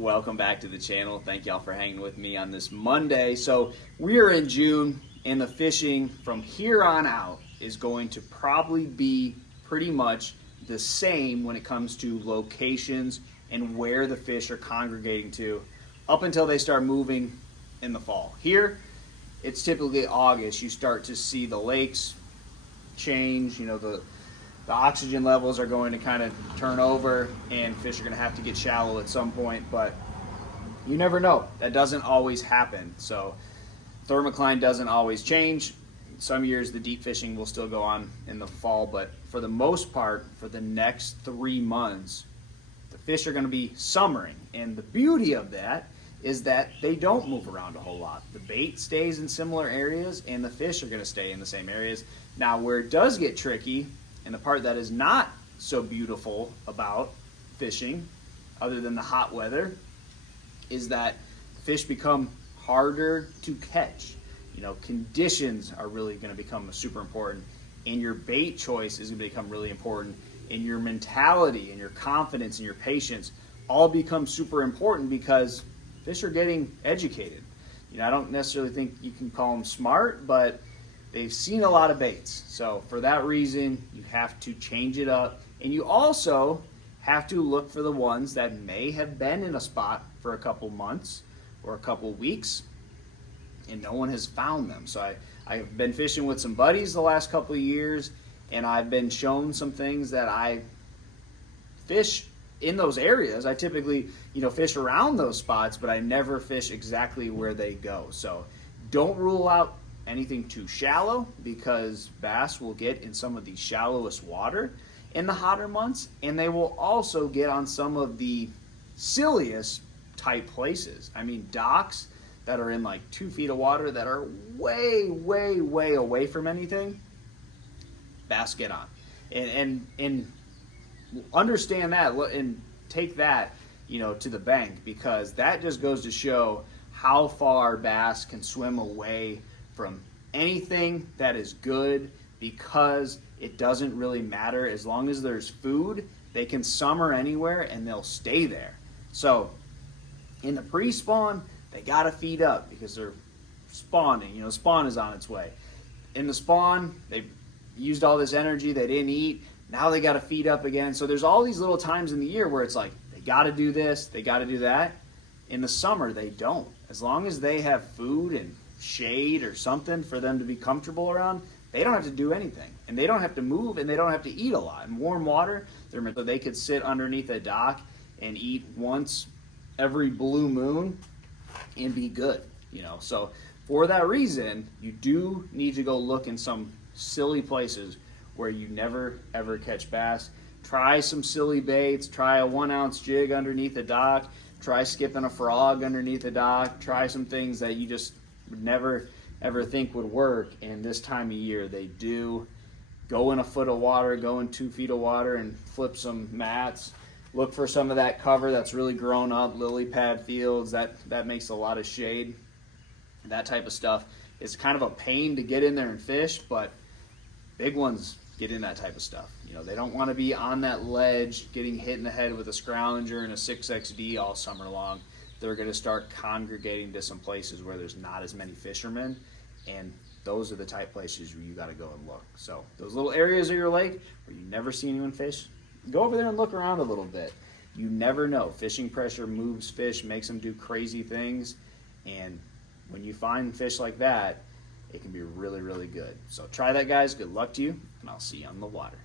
Welcome back to the channel. Thank y'all for hanging with me on this Monday. So we are in June, and the fishing from here on out is going to probably be pretty much the same when it comes to locations and where the fish are congregating to up until they start moving in the fall. Here, it's typically August. You start to see the lakes change. You know, the oxygen levels are going to kind of turn over, and fish are going to have to get shallow at some point, but you never know. That doesn't always happen. So thermocline doesn't always change. Some years the deep fishing will still go on in the fall, but for the most part, for the next 3 months, the fish are going to be summering. And the beauty of that is that they don't move around a whole lot. The bait stays in similar areas, and the fish are going to stay in the same areas. Now, where it does get tricky, and the part that is not so beautiful about fishing, other than the hot weather, is that fish become harder to catch. You know, conditions are really going to become super important, and your bait choice is going to become really important, and your mentality and your confidence and your patience all become super important because fish are getting educated. You know, I don't necessarily think you can call them smart, but they've seen a lot of baits. So for that reason, you have to change it up. And you also have to look for the ones that may have been in a spot for a couple months or a couple weeks and no one has found them. So I've been fishing with some buddies the last couple of years, and I've been shown some things that I fish in those areas. I typically, fish around those spots, but I never fish exactly where they go. So don't rule out anything too shallow, because bass will get in some of the shallowest water in the hotter months, and they will also get on some of the silliest type places. I mean, docks that are in like 2 feet of water that are way, way, way away from anything, bass get on. And understand that and take that, to the bank, because that just goes to show how far bass can swim away from anything that is good, because it doesn't really matter. As long as there's food, they can summer anywhere and they'll stay there. So in the pre-spawn, they got to feed up because they're spawning. Spawn is on its way. In the spawn, they used all this energy, they didn't eat. Now they got to feed up again. So there's all these little times in the year where it's like, they got to do this, they got to do that. In the summer, they don't. As long as they have food and shade or something for them to be comfortable around, they don't have to do anything, and they don't have to move, and they don't have to eat a lot. In warm water, so they could sit underneath a dock and eat once every blue moon and be good. So for that reason, you do need to go look in some silly places where you never ever catch bass. Try some silly baits. Try a 1 ounce jig underneath a dock. Try skipping a frog underneath a dock. Try some things that you just would never ever think would work, and this time of year they do. Go in a foot of water, go in 2 feet of water, and flip some mats. Look for some of that cover that's really grown up, lily pad fields, that makes a lot of shade. That type of stuff is kind of a pain to get in there and fish, but big ones get in that type of stuff. They don't want to be on that ledge getting hit in the head with a scrounger and a 6XD all summer long. They're going to start congregating to some places where there's not as many fishermen, and those are the type places where you got to go and look. So those little areas of your lake where you never see anyone fish, go over there and look around a little bit. You never know. Fishing pressure moves fish, makes them do crazy things, and when you find fish like that, it can be really, really good. So try that, guys. Good luck to you, and I'll see you on the water.